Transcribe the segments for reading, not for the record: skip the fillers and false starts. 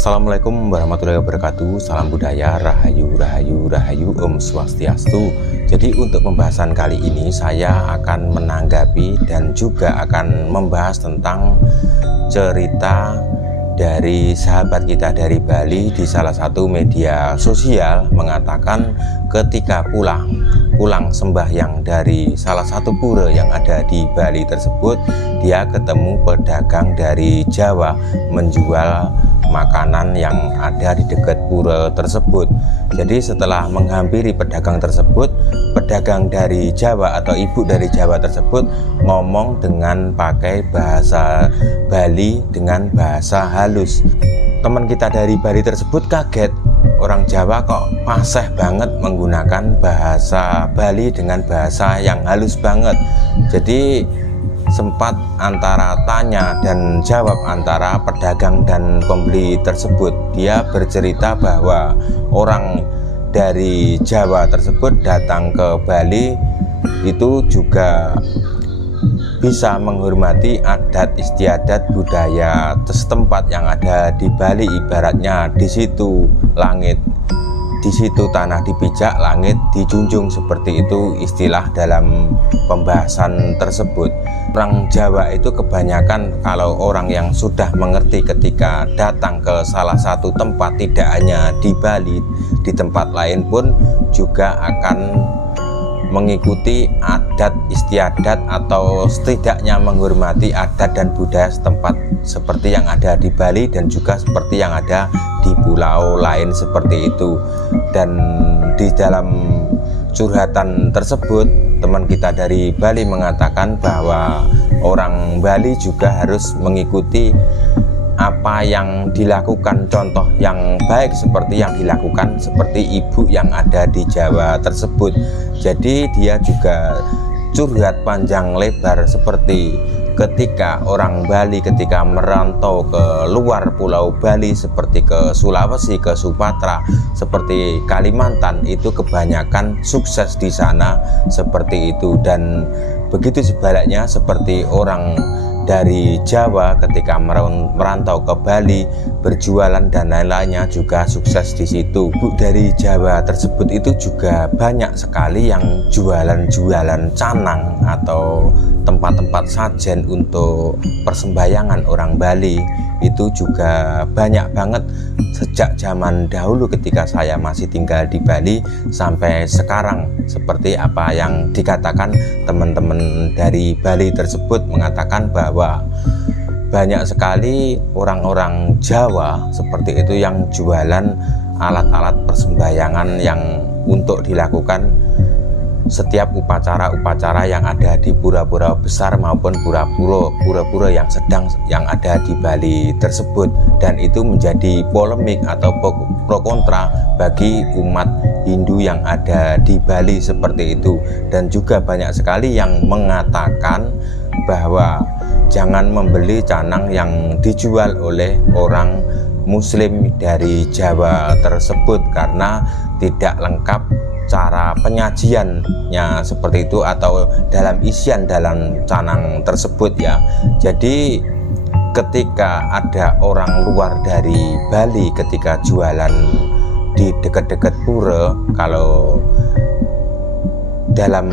Assalamualaikum warahmatullahi wabarakatuh. Salam budaya, rahayu, rahayu, rahayu, Om Swastiastu. Jadi untuk pembahasan kali ini saya akan menanggapi dan juga akan membahas tentang cerita dari sahabat kita dari Bali di salah satu media sosial mengatakan ketika pulang sembahyang dari salah satu pura yang ada di Bali tersebut, dia ketemu pedagang dari Jawa menjual makanan yang ada di dekat pura tersebut. Jadi setelah menghampiri pedagang tersebut, pedagang dari Jawa atau ibu dari Jawa tersebut ngomong dengan pakai bahasa Bali dengan bahasa halus. Teman kita dari Bali tersebut kaget, orang Jawa kok fasih banget menggunakan bahasa Bali dengan bahasa yang halus banget. Jadi sempat antara tanya dan jawab antara pedagang dan pembeli tersebut. Dia bercerita bahwa orang dari Jawa tersebut datang ke Bali itu juga bisa menghormati adat istiadat budaya setempat yang ada di Bali. Ibaratnya di situ langit, di situ tanah dipijak, langit dijunjung, seperti itu istilah dalam pembahasan tersebut. Orang Jawa itu kebanyakan kalau orang yang sudah mengerti ketika datang ke salah satu tempat, tidak hanya di Bali, di tempat lain pun juga akan mengikuti adat istiadat atau setidaknya menghormati adat dan budaya setempat seperti yang ada di Bali dan juga seperti yang ada di pulau lain seperti itu. Dan di dalam curhatan tersebut, teman kita dari Bali mengatakan bahwa orang Bali juga harus mengikuti apa yang dilakukan, contoh yang baik seperti yang dilakukan seperti ibu yang ada di Jawa tersebut. Jadi dia juga curhat panjang lebar seperti ketika orang Bali ketika merantau ke luar pulau Bali seperti ke Sulawesi, ke Sumatera, seperti Kalimantan, itu kebanyakan sukses di sana seperti itu. Dan begitu sebaliknya seperti orang dari Jawa ketika merantau ke Bali berjualan dan lain-lainnya juga sukses di situ. Bu dari Jawa tersebut itu juga banyak sekali yang jualan-jualan canang atau tempat-tempat sajen untuk persembahyangan orang Bali. Itu juga banyak banget sejak zaman dahulu ketika saya masih tinggal di Bali sampai sekarang. Seperti apa yang dikatakan teman-teman dari Bali tersebut, mengatakan bahwa banyak sekali orang-orang Jawa seperti itu yang jualan alat-alat persembahyangan yang untuk dilakukan setiap upacara-upacara yang ada di pura-pura besar maupun pura-pura yang sedang yang ada di Bali tersebut. Dan itu menjadi polemik atau pro kontra bagi umat Hindu yang ada di Bali seperti itu. Dan juga banyak sekali yang mengatakan bahwa jangan membeli canang yang dijual oleh orang Muslim dari Jawa tersebut karena tidak lengkap cara penyajiannya seperti itu atau dalam isian dalam canang tersebut ya. Jadi ketika ada orang luar dari Bali ketika jualan di dekat-dekat pura, kalau dalam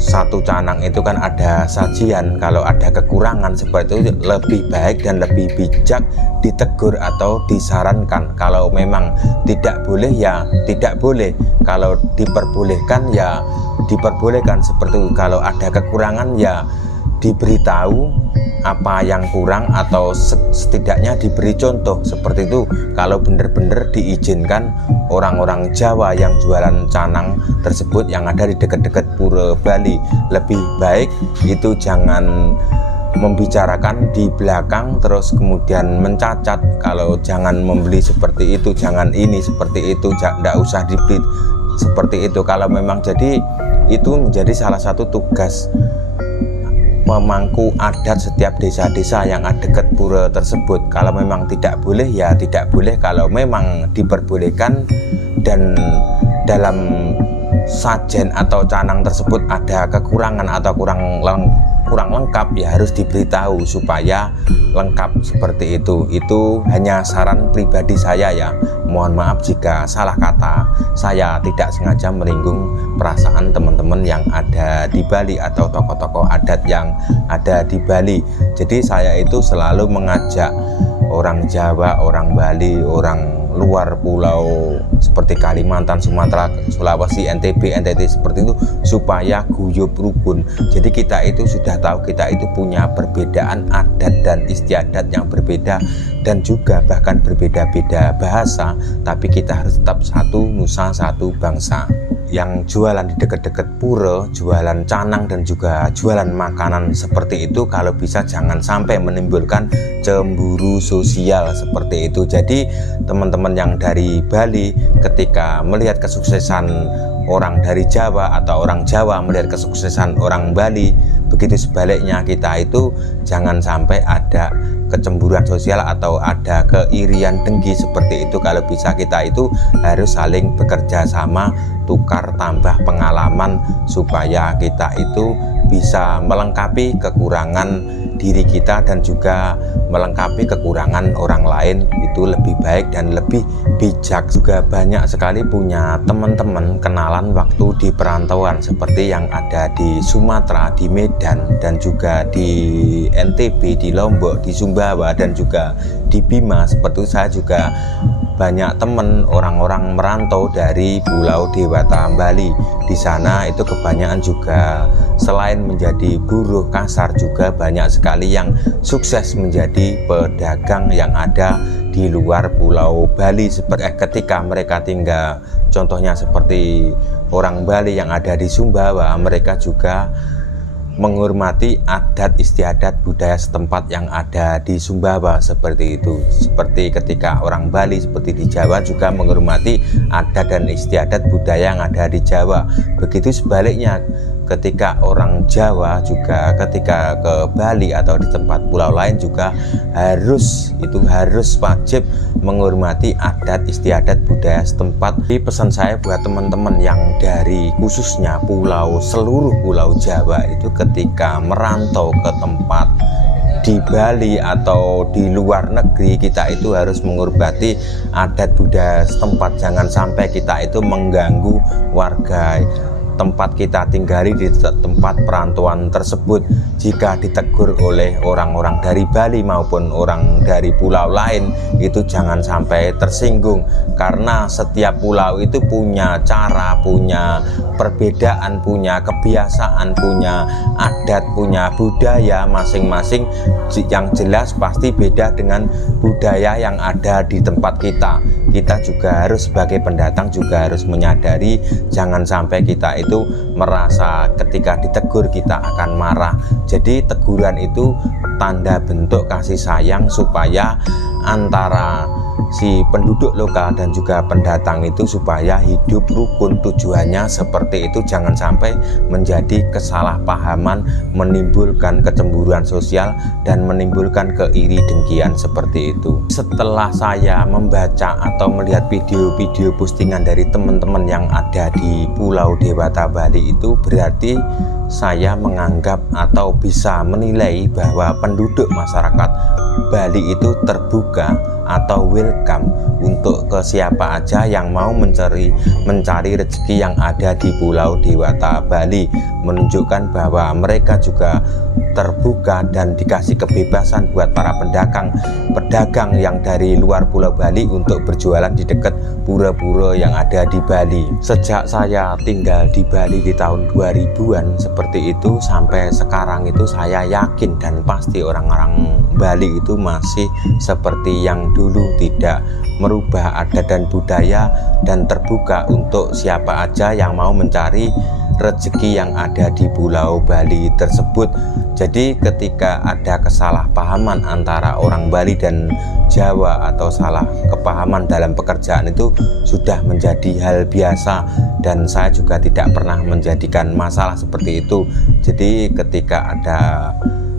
satu canang itu kan ada sajian, kalau ada kekurangan seperti itu lebih baik dan lebih bijak ditegur atau disarankan. Kalau memang tidak boleh ya tidak boleh, kalau diperbolehkan ya diperbolehkan seperti itu. Kalau ada kekurangan ya diberitahu apa yang kurang atau setidaknya diberi contoh seperti itu. Kalau benar-benar diizinkan orang-orang Jawa yang jualan canang tersebut yang ada di dekat-dekat pura Bali, lebih baik itu jangan membicarakan di belakang terus kemudian mencacat. Kalau jangan membeli seperti itu, jangan ini seperti itu, tidak usah dibeli seperti itu. Kalau memang jadi itu menjadi salah satu tugas memangku adat setiap desa-desa yang ada dekat pura tersebut. Kalau memang tidak boleh ya tidak boleh. Kalau memang diperbolehkan dan dalam sajen atau canang tersebut ada kekurangan atau kurang kurang lengkap ya harus diberitahu supaya lengkap seperti itu. Itu hanya saran pribadi saya ya. Mohon maaf jika salah kata. Saya tidak sengaja menyinggung perasaan teman-teman yang ada di Bali atau tokoh-tokoh adat yang ada di Bali. Jadi saya itu selalu mengajak orang Jawa, orang Bali, orang luar pulau seperti Kalimantan, Sumatera, Sulawesi, NTB, NTT seperti itu supaya guyub rukun. Jadi kita itu sudah tahu kita itu punya perbedaan adat dan istiadat yang berbeda dan juga bahkan berbeda-beda bahasa, tapi kita harus tetap satu nusa satu bangsa. Yang jualan di dekat-dekat pura, jualan canang dan juga jualan makanan seperti itu kalau bisa jangan sampai menimbulkan cemburu sosial seperti itu. Jadi teman-teman yang dari Bali ketika melihat kesuksesan orang dari Jawa atau orang Jawa melihat kesuksesan orang Bali, begitu sebaliknya kita itu jangan sampai ada kecemburuan sosial atau ada keirian dengki seperti itu. Kalau bisa kita itu harus saling bekerja sama, tukar tambah pengalaman supaya kita itu bisa melengkapi kekurangan diri kita dan juga melengkapi kekurangan orang lain. Itu lebih baik dan lebih bijak. Juga banyak sekali punya teman-teman kenalan waktu di perantauan seperti yang ada di Sumatera, di Medan dan juga di NTB, di Lombok, di Sumbawa dan juga di Bima. Seperti itu saya juga banyak teman orang-orang merantau dari Pulau Dewata Bali. Di sana itu kebanyakan juga selain menjadi buruh kasar juga banyak sekali yang sukses menjadi pedagang yang ada di luar Pulau Bali. Seperti ketika mereka tinggal, contohnya seperti orang Bali yang ada di Sumbawa, mereka juga menghormati adat istiadat budaya setempat yang ada di Sumbawa seperti itu. Seperti ketika orang Bali seperti di Jawa juga menghormati adat dan istiadat budaya yang ada di Jawa. Begitu sebaliknya ketika orang Jawa juga ketika ke Bali atau di tempat pulau lain juga harus wajib menghormati adat istiadat budaya setempat. Jadi pesan saya buat teman-teman yang dari khususnya seluruh pulau Jawa itu ketika merantau ke tempat di Bali atau di luar negeri, kita itu harus menghormati adat budaya setempat. Jangan sampai kita itu mengganggu warga tempat kita tinggali di tempat perantauan tersebut. Jika ditegur oleh orang-orang dari Bali maupun orang dari pulau lain, itu jangan sampai tersinggung, karena setiap pulau itu punya cara, punya perbedaan, punya kebiasaan, punya adat, punya budaya masing-masing. Yang jelas pasti beda dengan budaya yang ada di tempat kita. Kita juga harus sebagai pendatang juga harus menyadari jangan sampai kita itu merasa ketika ditegur kita akan marah. Jadi teguran itu tanda bentuk kasih sayang supaya antara si penduduk lokal dan juga pendatang itu supaya hidup rukun. Tujuannya seperti itu, jangan sampai menjadi kesalahpahaman, menimbulkan kecemburuan sosial dan menimbulkan keiri dengkian seperti itu. Setelah saya membaca atau melihat video-video postingan dari teman-teman yang ada di Pulau Dewata Bali, itu berarti saya menganggap atau bisa menilai bahwa penduduk masyarakat Bali itu terbuka atau welcome untuk ke siapa aja yang mau mencari rezeki yang ada di Pulau Dewata Bali, menunjukkan bahwa mereka juga terbuka dan dikasih kebebasan buat para pedagang yang dari luar Pulau Bali untuk berjualan di dekat pura-pura yang ada di Bali. Sejak saya tinggal di Bali di tahun 2000-an seperti itu sampai sekarang itu saya yakin dan pasti orang-orang Bali itu masih seperti yang dulu, tidak merubah adat dan budaya dan terbuka untuk siapa aja yang mau mencari rezeki yang ada di Pulau Bali tersebut. Jadi ketika ada kesalahpahaman antara orang Bali dan Jawa atau salah kepahaman dalam pekerjaan itu sudah menjadi hal biasa, dan saya juga tidak pernah menjadikan masalah seperti itu. Jadi ketika ada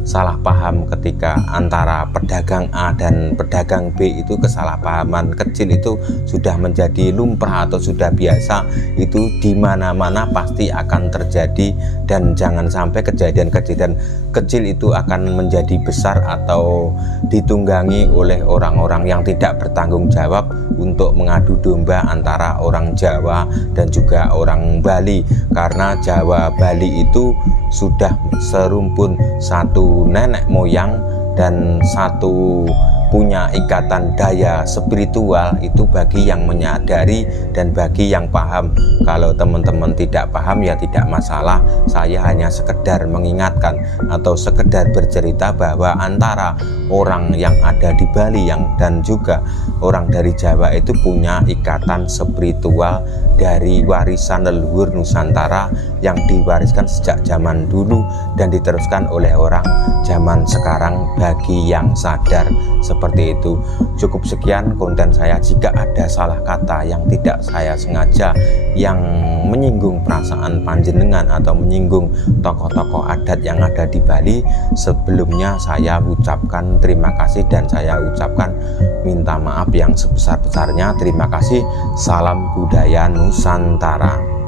salah paham ketika antara pedagang A dan pedagang B itu, kesalahpahaman kecil itu sudah menjadi lumrah atau sudah biasa, itu di mana-mana pasti akan terjadi. Dan jangan sampai kejadian-kejadian kecil itu akan menjadi besar atau ditunggangi oleh orang-orang yang tidak bertanggung jawab untuk mengadu domba antara orang Jawa dan juga orang Bali. Karena Jawa Bali itu sudah serumpun satu nenek moyang dan satu punya ikatan daya spiritual itu bagi yang menyadari dan bagi yang paham. Kalau teman-teman tidak paham ya tidak masalah, saya hanya sekedar mengingatkan atau sekedar bercerita bahwa antara orang yang ada di Bali dan juga orang dari Jawa itu punya ikatan spiritual dari warisan leluhur Nusantara yang diwariskan sejak zaman dulu dan diteruskan oleh orang zaman sekarang bagi yang sadar. Seperti itu. Cukup sekian konten saya. Jika ada salah kata yang tidak saya sengaja yang menyinggung perasaan panjenengan atau menyinggung tokoh-tokoh adat yang ada di Bali, sebelumnya saya ucapkan terima kasih dan saya ucapkan minta maaf yang sebesar-besarnya. Terima kasih. Salam budaya Nusantara.